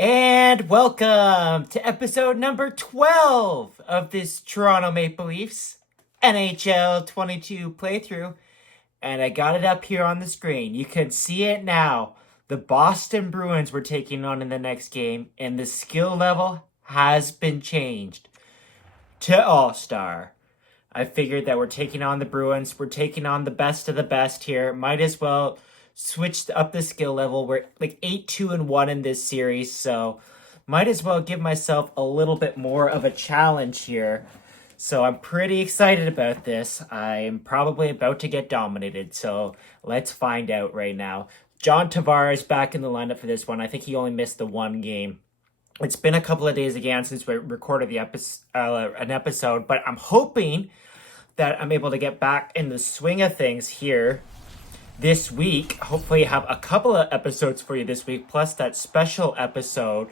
And welcome to episode number 12 of this Toronto Maple Leafs NHL 22 playthrough. And I got it up here on the screen. You can see it now. The Boston Bruins were taking on in the next game, and the skill level has been changed to All-Star. I figured that we're taking on the Bruins. We're taking on the best of the best here. Might as well switch up the skill level. We're like 8-2-1 in this series, so might as well give myself a little bit more of a challenge here. So I'm pretty excited about this. I'm probably about to get dominated, so let's find out right now. John Tavares back in the lineup for this one. I think he only missed the one game. It's been a couple of days again since we recorded an episode, but I'm hoping that I'm able to get back in the swing of things here this week. Hopefully have a couple of episodes for you this week, plus that special episode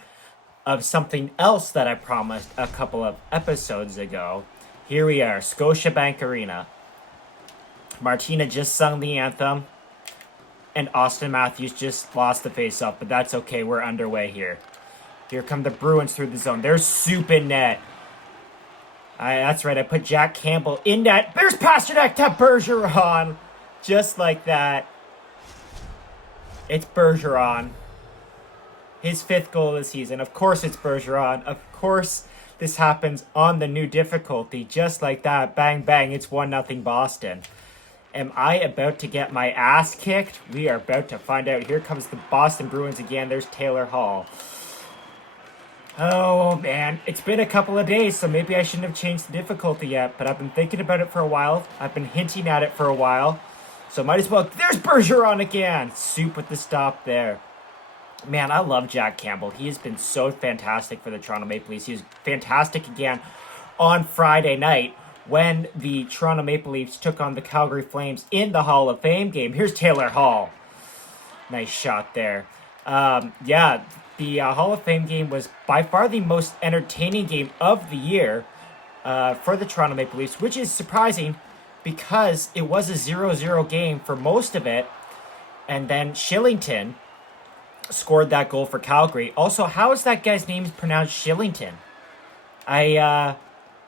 of something else that I promised a couple of episodes ago. Here we are, Scotiabank Arena. Martina just sung the anthem, and Austin Matthews just lost the face-off, but that's okay, we're underway here. Here come the Bruins through the zone. There's Soup in net. That's right, I put Jack Campbell in net. There's Pasternak to Bergeron. Just like that. It's Bergeron. His 5th goal of the season. Of course it's Bergeron. Of course this happens on the new difficulty. Just like that. Bang, bang. It's 1-0 Boston. Am I about to get my ass kicked? We are about to find out. Here comes the Boston Bruins again. There's Taylor Hall. Oh, man. It's been a couple of days, so maybe I shouldn't have changed the difficulty yet. But I've been thinking about it for a while. I've been hinting at it for a while. So might as well. There's Bergeron again. Soup with the stop there. Man, I love Jack Campbell. He has been so fantastic for the Toronto Maple Leafs. He was fantastic again on Friday night when the Toronto Maple Leafs took on the Calgary Flames in the Hall of Fame game. Here's Taylor Hall. Nice shot there. The Hall of Fame game was by far the most entertaining game of the year for the Toronto Maple Leafs, which is surprising because it was a 0-0 game for most of it. And then Shillington scored that goal for Calgary. Also, how is that guy's name pronounced Shillington? I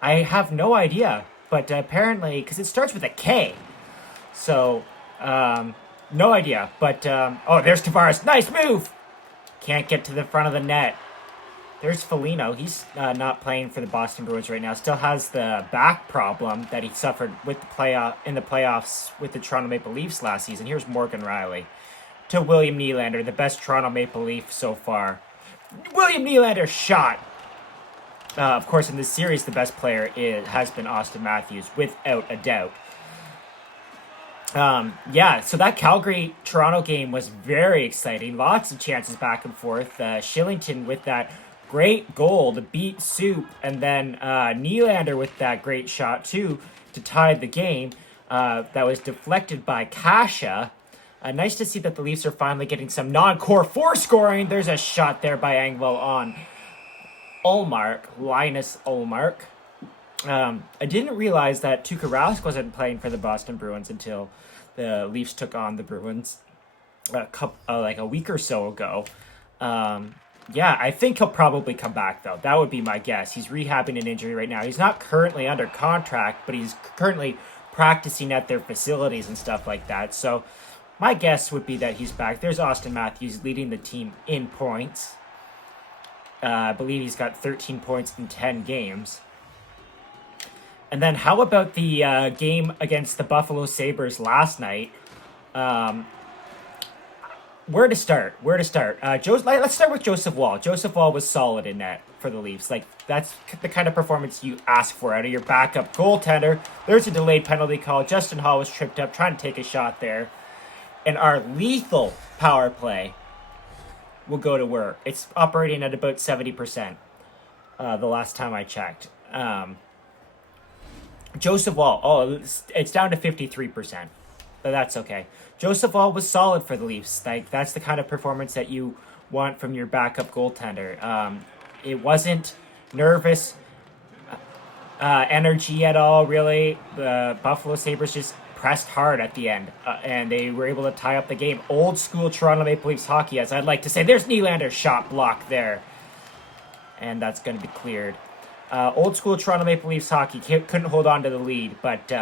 have no idea, but apparently, because it starts with a K. So, no idea. But, there's Tavares. Nice move! Can't get to the front of the net. There's Foligno. He's not playing for the Boston Bruins right now. Still has the back problem that he suffered with in the playoffs with the Toronto Maple Leafs last season. Here's Morgan Riley to William Nylander, the best Toronto Maple Leaf so far. William Nylander shot. Of course, in this series, the best player has been Austin Matthews, without a doubt. So that Calgary-Toronto game was very exciting. Lots of chances back and forth. Shillington with that great goal to beat Soup, and then Nylander with that great shot, too, to tie the game. That was deflected by Kasha. Nice to see that the Leafs are finally getting some non-core scoring. There's a shot there by Engvall on Linus Ullmark. I didn't realize that Tuukka Rask wasn't playing for the Boston Bruins until the Leafs took on the Bruins a week or so ago. I think he'll probably come back, though. That would be my guess. He's rehabbing an injury right now. He's not currently under contract, but he's currently practicing at their facilities and stuff like that. So my guess would be that he's back. There's Austin Matthews leading the team in points. I believe he's got 13 points in 10 games. And then how about the game against the Buffalo Sabres last night? Where to start? Let's start with Joseph Woll. Joseph Woll was solid in net for the Leafs. That's the kind of performance you ask for out of your backup goaltender. There's a delayed penalty call. Justin Hall was tripped up trying to take a shot there. And our lethal power play will go to work. It's operating at about 70%. The last time I checked. Joseph Woll, it's down to 53%, but that's okay. Joseph Woll was solid for the Leafs. That's the kind of performance that you want from your backup goaltender. It wasn't nervous energy at all, really. The Buffalo Sabres just pressed hard at the end, and they were able to tie up the game. Old school Toronto Maple Leafs hockey, as I'd like to say. There's Nylander's shot block there, and that's going to be cleared. Old school Toronto Maple Leafs hockey couldn't hold on to the lead, but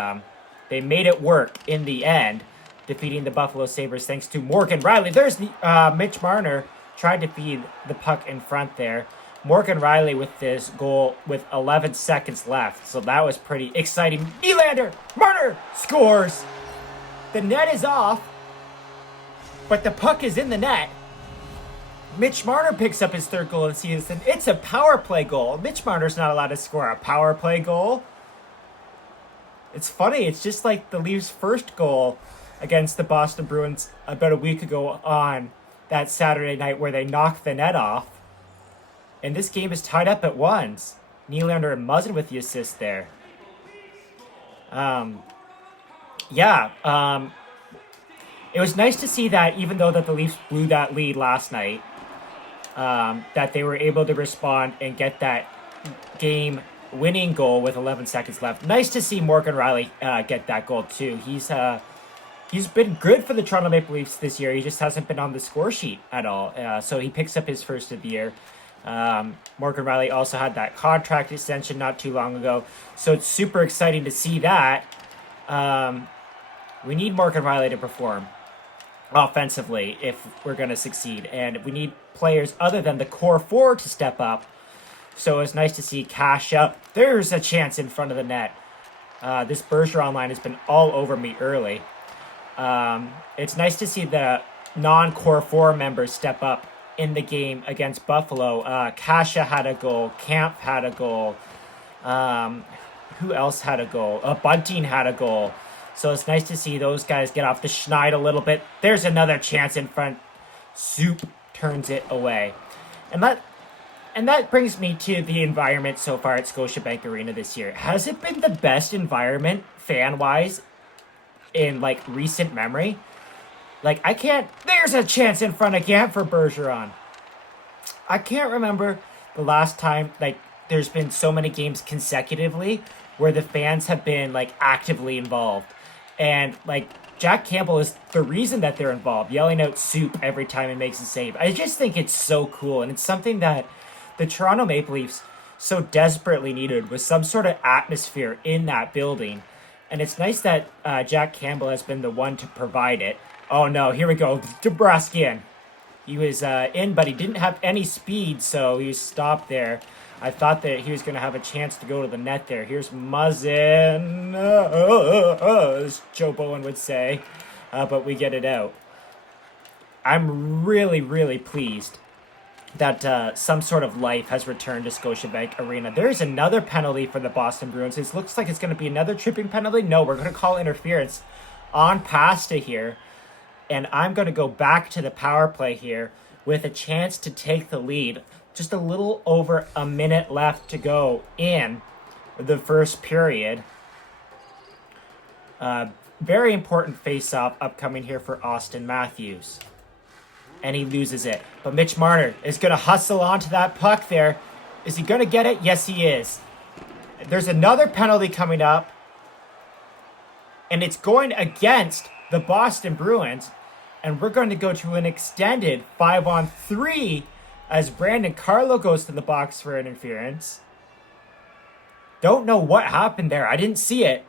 they made it work in the end, defeating the Buffalo Sabres thanks to Morgan Rielly. There's the Mitch Marner tried to feed the puck in front there. Morgan Rielly with this goal with 11 seconds left. So that was pretty exciting. Nylander! Marner scores! The net is off, but the puck is in the net. Mitch Marner picks up his third goal of the season. It's a power play goal. Mitch Marner's not allowed to score a power play goal. It's funny. It's just like the Leafs' first goal against the Boston Bruins about a week ago on that Saturday night where they knocked the net off. And this game is tied up at 1. Nylander and Muzzin with the assist there. It was nice to see that even though that the Leafs blew that lead last night, that they were able to respond and get that game-winning goal with 11 seconds left. Nice to see Morgan Rielly get that goal too. He's been good for the Toronto Maple Leafs this year. He just hasn't been on the score sheet at all. So he picks up his first of the year. Morgan Rielly also had that contract extension not too long ago. So it's super exciting to see that. We need Morgan Rielly to perform offensively if we're going to succeed. And we need players other than the core four to step up. So it's nice to see Cash up. There's a chance in front of the net. This Bergeron line has been all over me early. It's nice to see the non-core four members step up in the game against Buffalo. Kasha had a goal. Camp had a goal. Who else had a goal? Bunting had a goal. So it's nice to see those guys get off the schneid a little bit. There's another chance in front. Soup turns it away. And that brings me to the environment so far at Scotiabank Arena this year. Has it been the best environment, fan-wise, in, like, recent memory? Like, there's a chance in front again for Bergeron. I can't remember the last time, like, there's been so many games consecutively where the fans have been, like, actively involved. And, like, Jack Campbell is the reason that they're involved, yelling out soup every time he makes a save. I just think it's so cool, and it's something that the Toronto Maple Leafs so desperately needed, was some sort of atmosphere in that building. And it's nice that Jack Campbell has been the one to provide it. Oh no, here we go. Dubraskian. He was in, but he didn't have any speed, so he was stopped there. I thought that he was going to have a chance to go to the net there. Here's Muzzin, as Joe Bowen would say, but we get it out. I'm really, really pleased that some sort of life has returned to Scotiabank Arena. There's another penalty for the Boston Bruins. It looks like it's going to be another tripping penalty. No, we're going to call interference on Pasta here. And I'm going to go back to the power play here with a chance to take the lead. Just a little over a minute left to go in the first period. Very important face-off upcoming here for Austin Matthews. And he loses it. But Mitch Marner is going to hustle onto that puck there. Is he going to get it? Yes, he is. There's another penalty coming up. And it's going against the Boston Bruins. And we're going to go to an extended 5-on-3 as Brandon Carlo goes to the box for interference. Don't know what happened there. I didn't see it.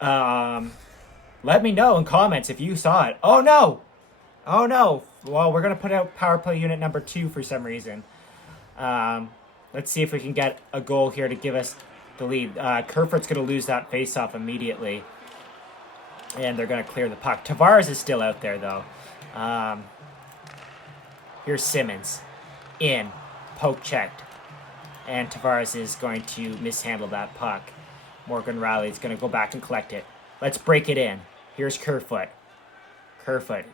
Let me know in comments if you saw it. Oh, no. Oh, no. Well, we're going to put out power play unit number 2 for some reason. Let's see if we can get a goal here to give us the lead. Kerfoot's going to lose that faceoff immediately. And they're going to clear the puck. Tavares is still out there, though. Here's Simmons. In. Poke checked. And Tavares is going to mishandle that puck. Morgan Rielly is going to go back and collect it. Let's break it in. Here's Kerfoot. Kerfoot.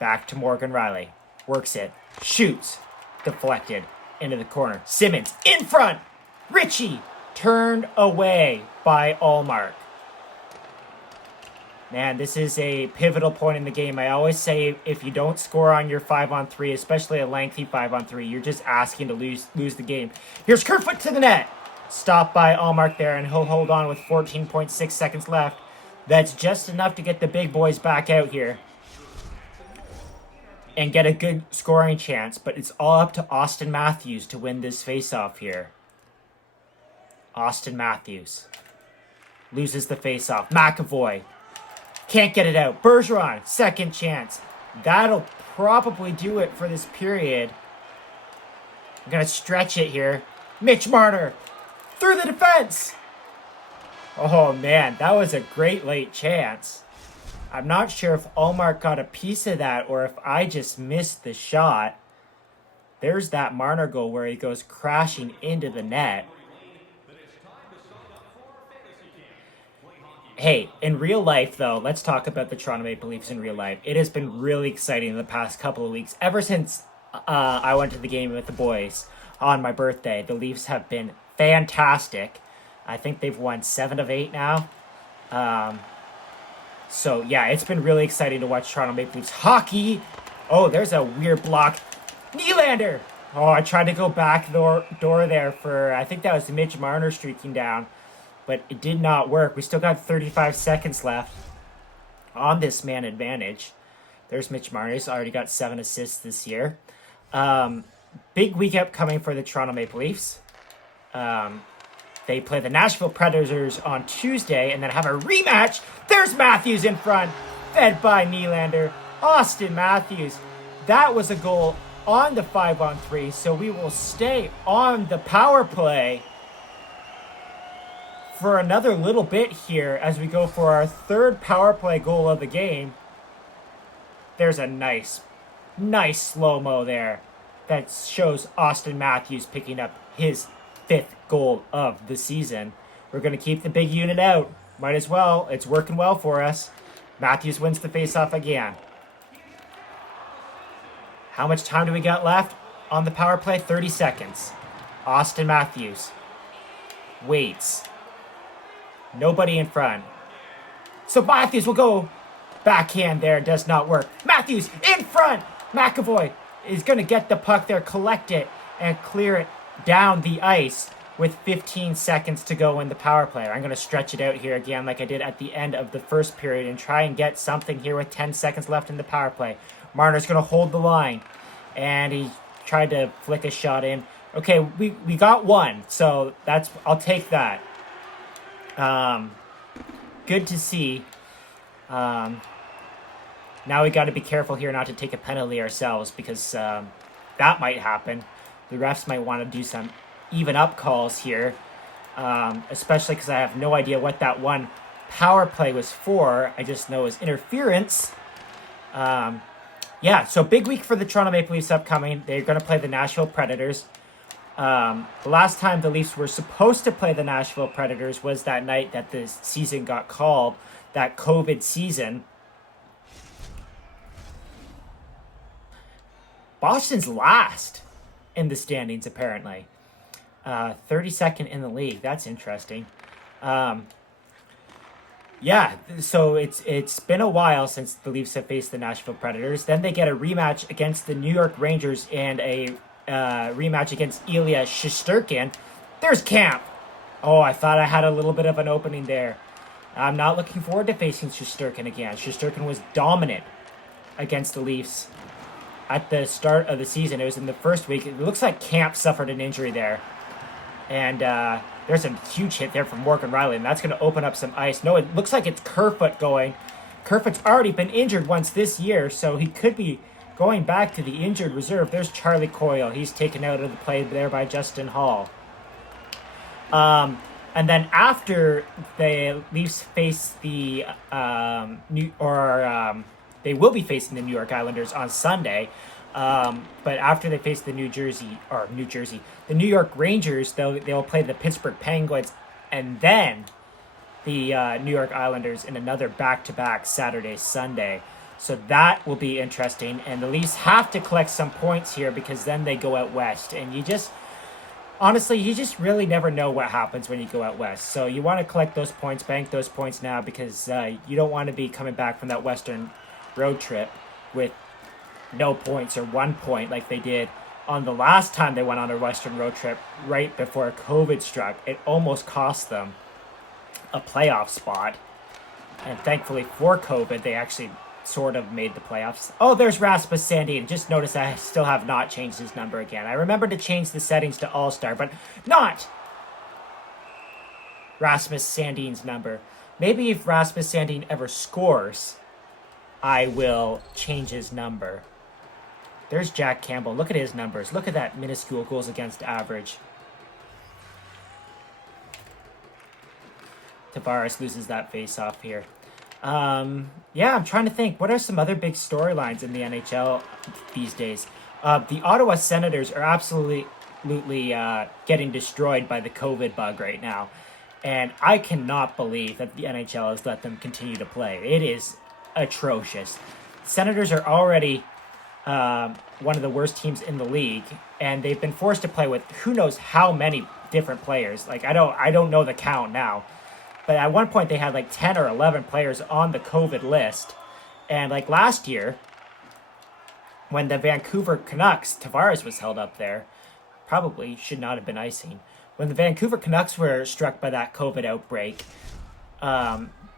Back to Morgan Rielly. Works it. Shoots. Deflected. Into the corner. Simmons. In front. Ritchie. Turned away by Allmark. Man, this is a pivotal point in the game. I always say if you don't score on your 5-on-3, especially a lengthy 5-on-3, you're just asking to lose the game. Here's Kerfoot to the net. Stop by Allmark there, and he'll hold on with 14.6 seconds left. That's just enough to get the big boys back out here and get a good scoring chance, but it's all up to Austin Matthews to win this faceoff here. Austin Matthews loses the faceoff. McAvoy can't get it out. Bergeron, second chance. That'll probably do it for this period. I'm going to stretch it here. Mitch Marner through the defense. Oh, man, that was a great late chance. I'm not sure if Allmark got a piece of that or if I just missed the shot. There's that Marner goal where he goes crashing into the net. Hey, in real life, though, let's talk about the Toronto Maple Leafs in real life. It has been really exciting in the past couple of weeks. Ever since I went to the game with the boys on my birthday, the Leafs have been fantastic. I think they've won 7 of 8 now. So, yeah, it's been really exciting to watch Toronto Maple Leafs hockey. Oh, there's a weird block. Nylander! Oh, I tried to go back door there for, I think that was Mitch Marner streaking down. But it did not work. We still got 35 seconds left on this man advantage. There's Mitch Marner. He's already got 7 assists this year. Big week upcoming for the Toronto Maple Leafs. They play the Nashville Predators on Tuesday and then have a rematch. There's Matthews in front, fed by Nylander. Austin Matthews. That was a goal on the 5-on-3, so we will stay on the power play for another little bit here as we go for our third power play goal of the game. There's a nice slow-mo there that shows Austin Matthews picking up his 5th goal of the season. We're going to keep the big unit out. Might as well. It's working well for us. Matthews wins the faceoff again. How much time do we got left on the power play? 30 seconds. Austin Matthews waits. Nobody in front. So Matthews will go backhand there. Does not work. Matthews in front. McAvoy is going to get the puck there, collect it, and clear it down the ice with 15 seconds to go in the power play. I'm going to stretch it out here again like I did at the end of the first period and try and get something here with 10 seconds left in the power play. Marner's going to hold the line, and he tried to flick a shot in. Okay, we got one, so I'll take that. Good to see. Now we got to be careful here not to take a penalty ourselves because that might happen. The refs might want to do some even up calls here, especially because I have no idea what that one power play was for. I just know it was interference. Yeah, so big week for the Toronto Maple Leafs upcoming. They're going to play the Nashville Predators. The last time the Leafs were supposed to play the Nashville Predators was that night that the season got called, that COVID season. Boston's last in the standings, apparently. 32nd in the league. That's interesting. Yeah, so it's been a while since the Leafs have faced the Nashville Predators. Then they get a rematch against the New York Rangers and a rematch against Ilya Shesterkin. There's Camp. Oh, I thought I had a little bit of an opening there. I'm not looking forward to facing Shesterkin again. Shesterkin was dominant against the Leafs at the start of the season. It was in the first week. It looks like Camp suffered an injury there. And there's a huge hit there from Morgan Riley, and that's going to open up some ice. No, it looks like it's Kerfoot going. Kerfoot's already been injured once this year, so he could be going back to the injured reserve. There's Charlie Coyle. He's taken out of the play there by Justin Hall. And then after the Leafs face they will be facing the New York Islanders on Sunday. But after they face the New York Rangers, they'll play the Pittsburgh Penguins and then the New York Islanders in another back-to-back Saturday, Sunday. So that will be interesting. And the Leafs have to collect some points here because then they go out west. And you just really never know what happens when you go out west. So you want to collect those points, bank those points now because you don't want to be coming back from that Western road trip with no points or 1 point like they did on the last time they went on a Western road trip right before COVID struck, it almost cost them a playoff spot. And thankfully for COVID, they actually sort of made the playoffs. Oh, there's Rasmus Sandin. Just notice I still have not changed his number again. I remembered to change the settings to All-Star, but not Rasmus Sandin's number. Maybe if Rasmus Sandin ever scores, I will change his number. There's Jack Campbell. Look at his numbers. Look at that minuscule goals against average. Tavares loses that face-off here. Yeah, I'm trying to think. What are some other big storylines in the NHL these days? The Ottawa Senators are absolutely getting destroyed by the COVID bug right now. And I cannot believe that the NHL has let them continue to play. It is atrocious. Senators are already one of the worst teams in the league, and they've been forced to play with who knows how many different players. Like, I don't know the count now. But at one point, they had like 10 or 11 players on the COVID list. And like last year, when the Vancouver Canucks, Tavares was held up there, probably should not have been icing. When the Vancouver Canucks were struck by that COVID outbreak,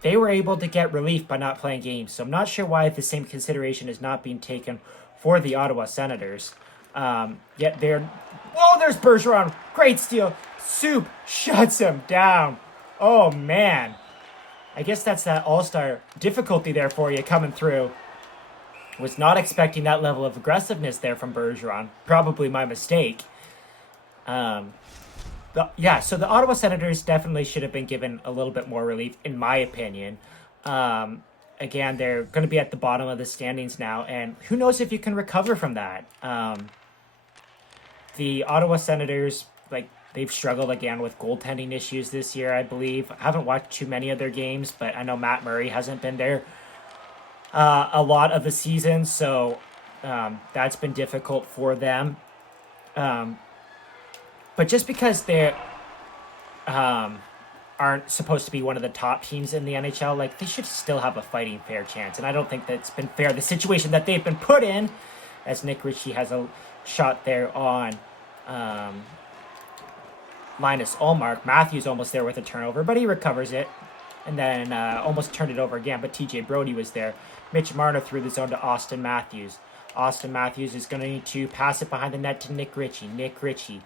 they were able to get relief by not playing games. So I'm not sure why the same consideration is not being taken for the Ottawa Senators. Yet they're... Oh, there's Bergeron. Great steal. Soup shuts him down. Oh, man. I guess that's that all-star difficulty there for you coming through. Was not expecting that level of aggressiveness there from Bergeron. Probably my mistake. So the Ottawa Senators definitely should have been given a little bit more relief, in my opinion. Again, they're going to be at the bottom of the standings now, and who knows if you can recover from that. The Ottawa Senators, they've struggled again with goaltending issues this year, I believe. I haven't watched too many of their games, but I know Matt Murray hasn't been there a lot of the season, so that's been difficult for them. But just because they aren't supposed to be one of the top teams in the NHL, they should still have a fighting fair chance. And I don't think that's been fair. The situation that they've been put in, as Nick Ritchie has a shot there on Linus Ullmark. Matthews almost there with a turnover, but he recovers it. And then almost turned it over again, but TJ Brody was there. Mitch Marner threw the zone to Austin Matthews. Austin Matthews is going to need to pass it behind the net to Nick Ritchie. Nick Ritchie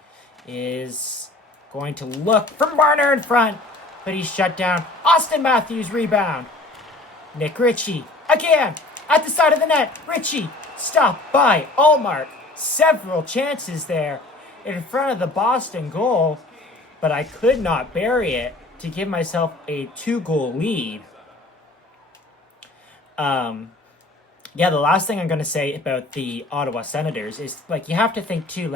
is going to look for Marner in front, but he's shut down. Austin Matthews rebound. Nick Ritchie again at the side of the net. Ritchie stopped by Ullmark. Several chances there in front of the Boston goal, but I could not bury it to give myself a 2-goal lead. The last thing I'm going to say about the Ottawa Senators is, you have to think, too,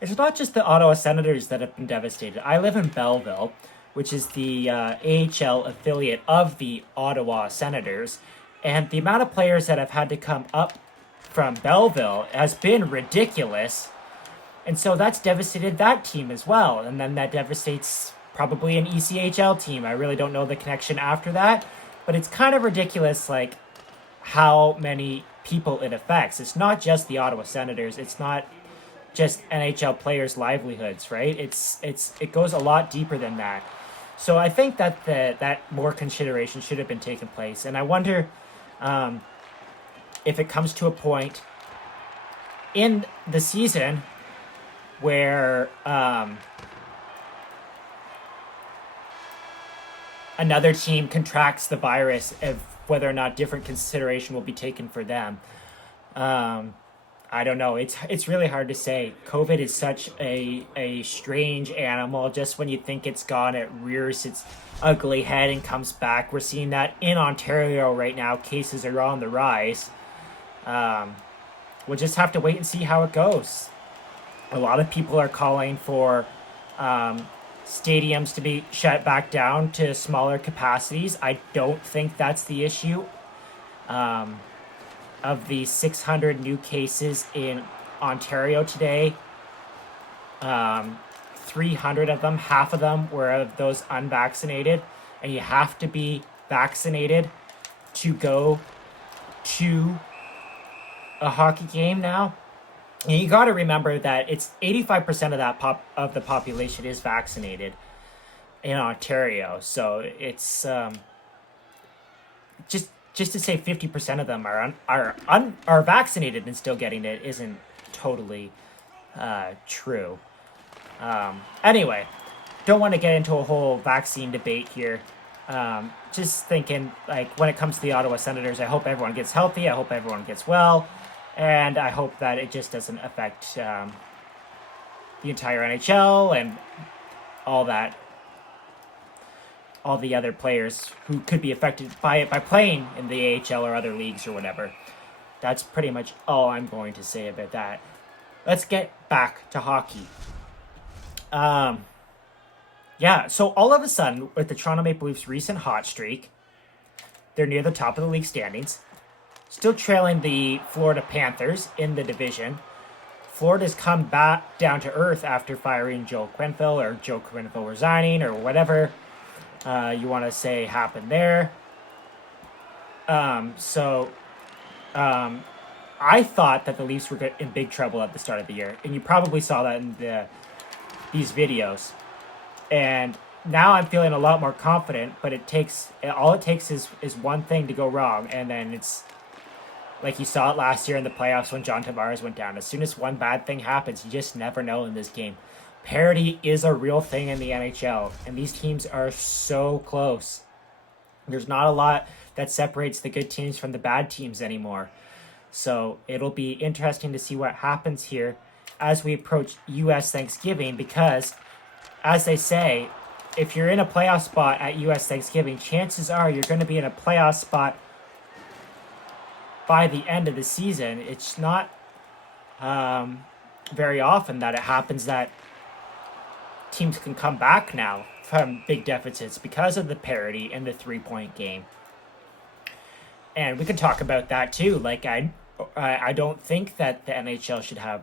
it's not just the Ottawa Senators that have been devastated. I live in Belleville, which is the AHL affiliate of the Ottawa Senators, and the amount of players that have had to come up from Belleville has been ridiculous, and so that's devastated that team as well, and then that devastates probably an ECHL team. I really don't know the connection after that, but it's kind of ridiculous, how many people it affects. It's not just the Ottawa Senators. It's not just NHL players' livelihoods, right? It goes a lot deeper than that. So I think that that more consideration should have been taken place. And I wonder if it comes to a point in the season where another team contracts the virus, of whether or not different consideration will be taken for them. I don't know. It's really hard to say. COVID is such a strange animal. Just when you think it's gone, it rears its ugly head and comes back. We're seeing that in Ontario right now. Cases are on the rise. We'll just have to wait and see how it goes. A lot of people are calling for stadiums to be shut back down to smaller capacities. I don't think that's the issue. Of the 600 new cases in Ontario today, 300 of them, half of them were of those unvaccinated, and you have to be vaccinated to go to a hockey game now. And you got to remember that it's 85% of the population is vaccinated in Ontario. So it's just to say 50% of them are vaccinated and still getting it isn't totally true. Anyway, don't want to get into a whole vaccine debate here. Just thinking, like, when it comes to the Ottawa Senators, I hope everyone gets healthy. I hope everyone gets well. And I hope that it just doesn't affect the entire NHL and all that. All the other players who could be affected by it by playing in the AHL or other leagues or whatever. That's pretty much all I'm going to say about that. Let's get back to hockey. Yeah, so all of a sudden, with the Toronto Maple Leafs' recent hot streak, they're near the top of the league standings, still trailing the Florida Panthers in the division. Florida's come back down to earth after firing Joe Quenneville, or Joe Quenneville resigning, or whatever you want to say happened there. I thought that the Leafs were in big trouble at the start of the year, and you probably saw that in these videos. And now I'm feeling a lot more confident, but all it takes is one thing to go wrong, and then it's like you saw it last year in the playoffs when John Tavares went down. As soon as one bad thing happens, you just never know in this game. Parity is a real thing in the NHL, and these teams are so close. There's not a lot that separates the good teams from the bad teams anymore. So it'll be interesting to see what happens here as we approach U.S. Thanksgiving, because, as they say, if you're in a playoff spot at U.S. Thanksgiving, chances are you're going to be in a playoff spot by the end of the season. It's not very often that it happens that teams can come back now from big deficits because of the parity and the 3-point game. And we can talk about that too. Like, I don't think that the NHL should have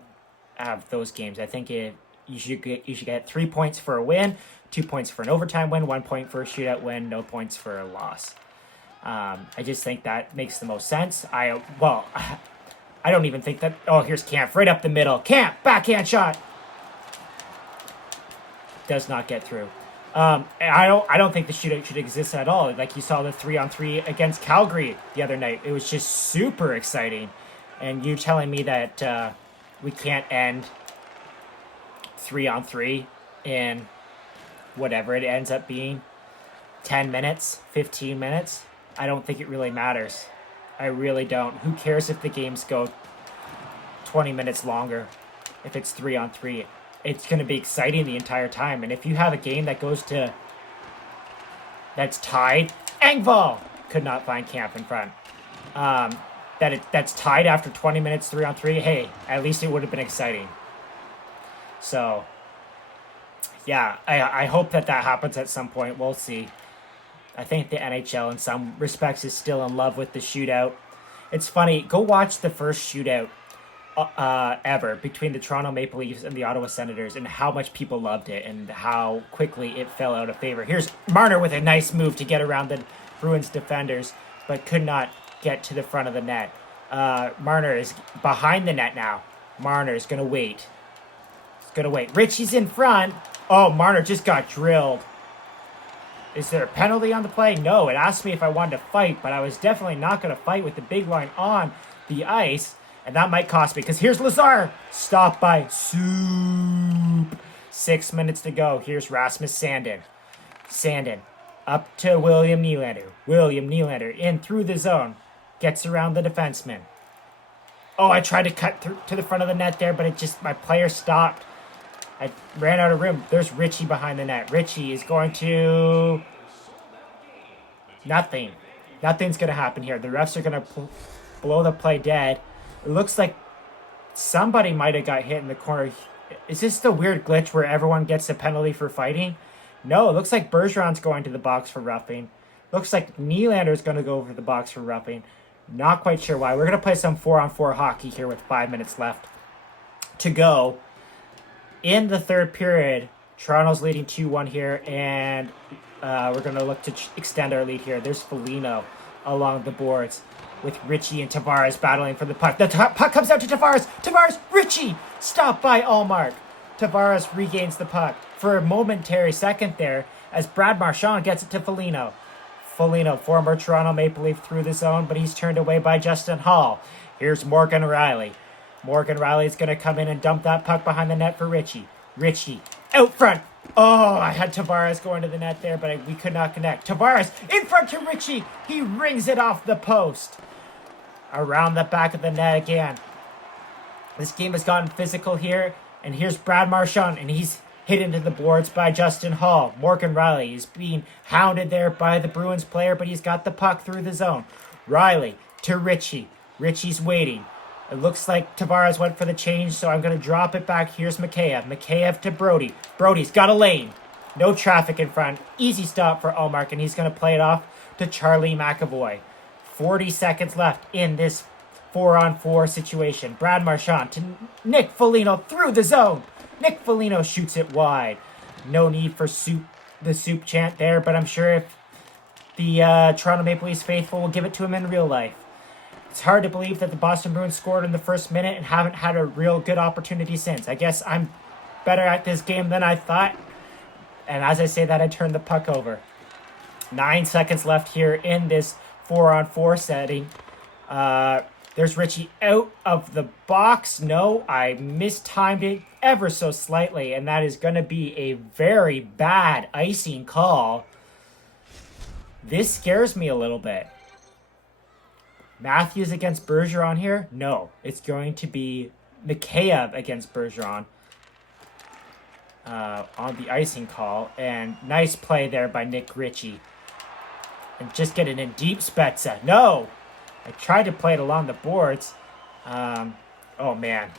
those games. I think you should get 3 points for a win, 2 points for an overtime win, 1 point for a shootout win, no points for a loss. I just think that makes the most sense. I don't even think that. Oh, here's Camp right up the middle. Camp, backhand shot. Does not get through. I don't think the shootout should exist at all. Like, you saw the 3-on-3 against Calgary the other night. It was just super exciting. And you're telling me that we can't end 3-on-3 in whatever it ends up being, 10 minutes, 15 minutes? I don't think it really matters. I really don't. Who cares if the games go 20 minutes longer if it's 3-on-3? It's going to be exciting the entire time. And if you have a game that's tied, Engvall could not find Camp in front. That's tied after 20 minutes, 3-on-3. Hey, at least it would have been exciting. So, yeah, I hope that happens at some point. We'll see. I think the NHL, in some respects, is still in love with the shootout. It's funny. Go watch the first shootout ever between the Toronto Maple Leafs and the Ottawa Senators, and how much people loved it and how quickly it fell out of favor. Here's Marner with a nice move to get around the Bruins defenders, but could not get to the front of the net. Marner is behind the net now. Marner is going to wait. Ritchie's in front. Oh, Marner just got drilled. Is there a penalty on the play? No, it asked me if I wanted to fight, but I was definitely not going to fight with the big line on the ice. And that might cost me, because here's Lazar. Stopped by Soup. 6 minutes to go. Here's Rasmus Sandin. Sandin up to William Nylander. William Nylander in through the zone. Gets around the defenseman. Oh, I tried to cut through to the front of the net there, but my player stopped. I ran out of room. There's Ritchie behind the net. Ritchie is going to... Nothing. Nothing's going to happen here. The refs are going to blow the play dead. It looks like somebody might have got hit in the corner. Is this the weird glitch where everyone gets a penalty for fighting? No, it looks like Bergeron's going to the box for roughing. Looks like Nylander's going to go over the box for roughing. Not quite sure why. We're going to play some 4-on-4 hockey here with 5 minutes left to go. In the third period, Toronto's leading 2-1 here, and we're going to look to extend our lead here. There's Foligno along the boards. with Richie and Tavares battling for the puck. The puck comes out to Tavares. Tavares, Richie, stopped by Allmark. Tavares regains the puck for a momentary second there as Brad Marchand gets it to Foligno. Foligno, former Toronto Maple Leaf, through the zone, but he's turned away by Justin Hall. Here's Morgan Riley. Morgan Riley's going to come in and dump that puck behind the net for Richie. Richie, out front. Oh, I had Tavares going to the net there, but we could not connect. Tavares, in front to Richie. He rings it off the post. Around the back of the net again. This game has gotten physical here, and here's Brad Marchand, and he's hit into the boards by Justin Hall. Morgan Riley is being hounded there by the Bruins player, but he's got the puck through the zone. Riley to Richie. Richie's waiting. It looks like Tavares went for the change, so I'm going to drop it back. Here's Mikheyev. Mikheyev to Brody. Brody's got a lane. No traffic in front. Easy stop for Allmark, and he's going to play it off to Charlie McAvoy. 40 seconds left in this 4-on-4 situation. Brad Marchand to Nick Foligno through the zone. Nick Foligno shoots it wide. No need for the soup chant there, but I'm sure if the Toronto Maple Leafs faithful will give it to him in real life. It's hard to believe that the Boston Bruins scored in the first minute and haven't had a real good opportunity since. I guess I'm better at this game than I thought. And as I say that, I turn the puck over. 9 seconds left here in this 4-on-4 setting. There's Richie out of the box. No, I mistimed it ever so slightly, and that is going to be a very bad icing call. This scares me a little bit. Matthews against Bergeron here? No, it's going to be Mikheyev against Bergeron on the icing call. And nice play there by Nick Ritchie. And just getting in deep, Spezza. No! I tried to play it along the boards. Oh, man.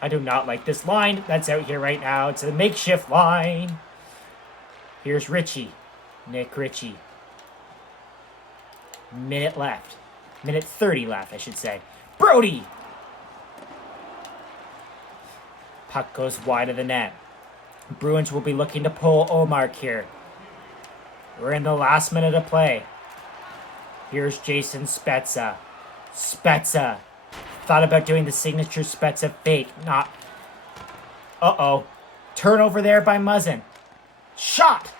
I do not like this line that's out here right now. It's a makeshift line. Here's Ritchie. Nick Ritchie. Minute left. Minute 30 left, I should say. Brody! Puck goes wide of the net. Bruins will be looking to pull Allmark here. We're in the last minute of play. Here's Jason Spezza. Spezza. Thought about doing the signature Spezza fake. Not. Uh-oh. Turnover there by Muzzin. Shot!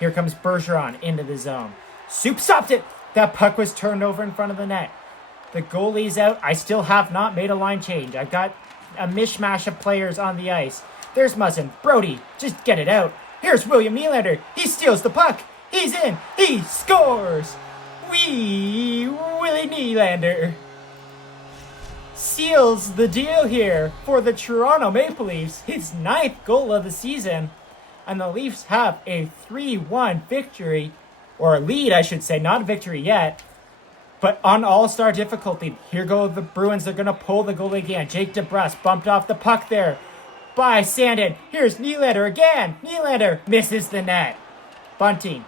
Here comes Bergeron into the zone. Soup stopped it! That puck was turned over in front of the net. The goalie's out. I still have not made a line change. I've got a mishmash of players on the ice. There's Muzzin. Brody, just get it out. Here's William Nylander. He steals the puck. He's in. He scores. Willie Nylander seals the deal here for the Toronto Maple Leafs. His 9th goal of the season. And the Leafs have a 3-1 victory. Or a lead, I should say. Not a victory yet. But on all-star difficulty. Here go the Bruins. They're going to pull the goalie again. Jake DeBrusk bumped off the puck there by Sandin. Here's Nylander again. Nylander misses the net. Bunting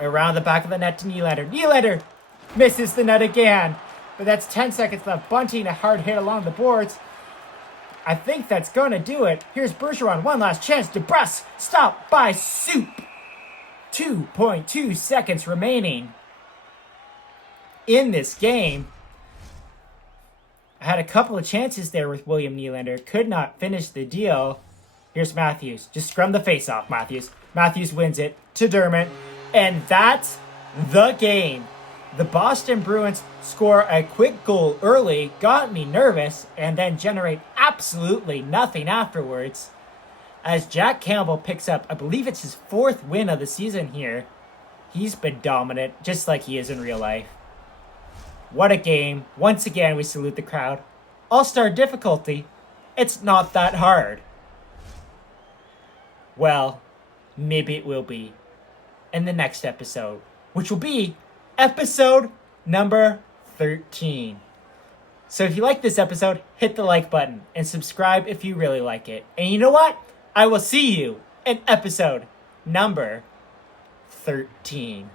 around the back of the net to Nylander. Nylander misses the net again. But that's 10 seconds left. Bunting, a hard hit along the boards. I think that's going to do it. Here's Bergeron. One last chance. DeBrusk stopped by Soup. 2.2 seconds remaining in this game. I had a couple of chances there with William Nylander. Could not finish the deal. Here's Matthews. Just scrum the face off, Matthews. Matthews wins it to Dermott. And that's the game. The Boston Bruins score a quick goal early, got me nervous, and then generate absolutely nothing afterwards. As Jack Campbell picks up, I believe it's his 4th win of the season here. He's been dominant, just like he is in real life. What a game. Once again, we salute the crowd. All-star difficulty. It's not that hard. Well, maybe it will be in the next episode, which will be episode number 13. So if you like this episode, hit the like button and subscribe if you really like it. And you know what? I will see you in episode number 13.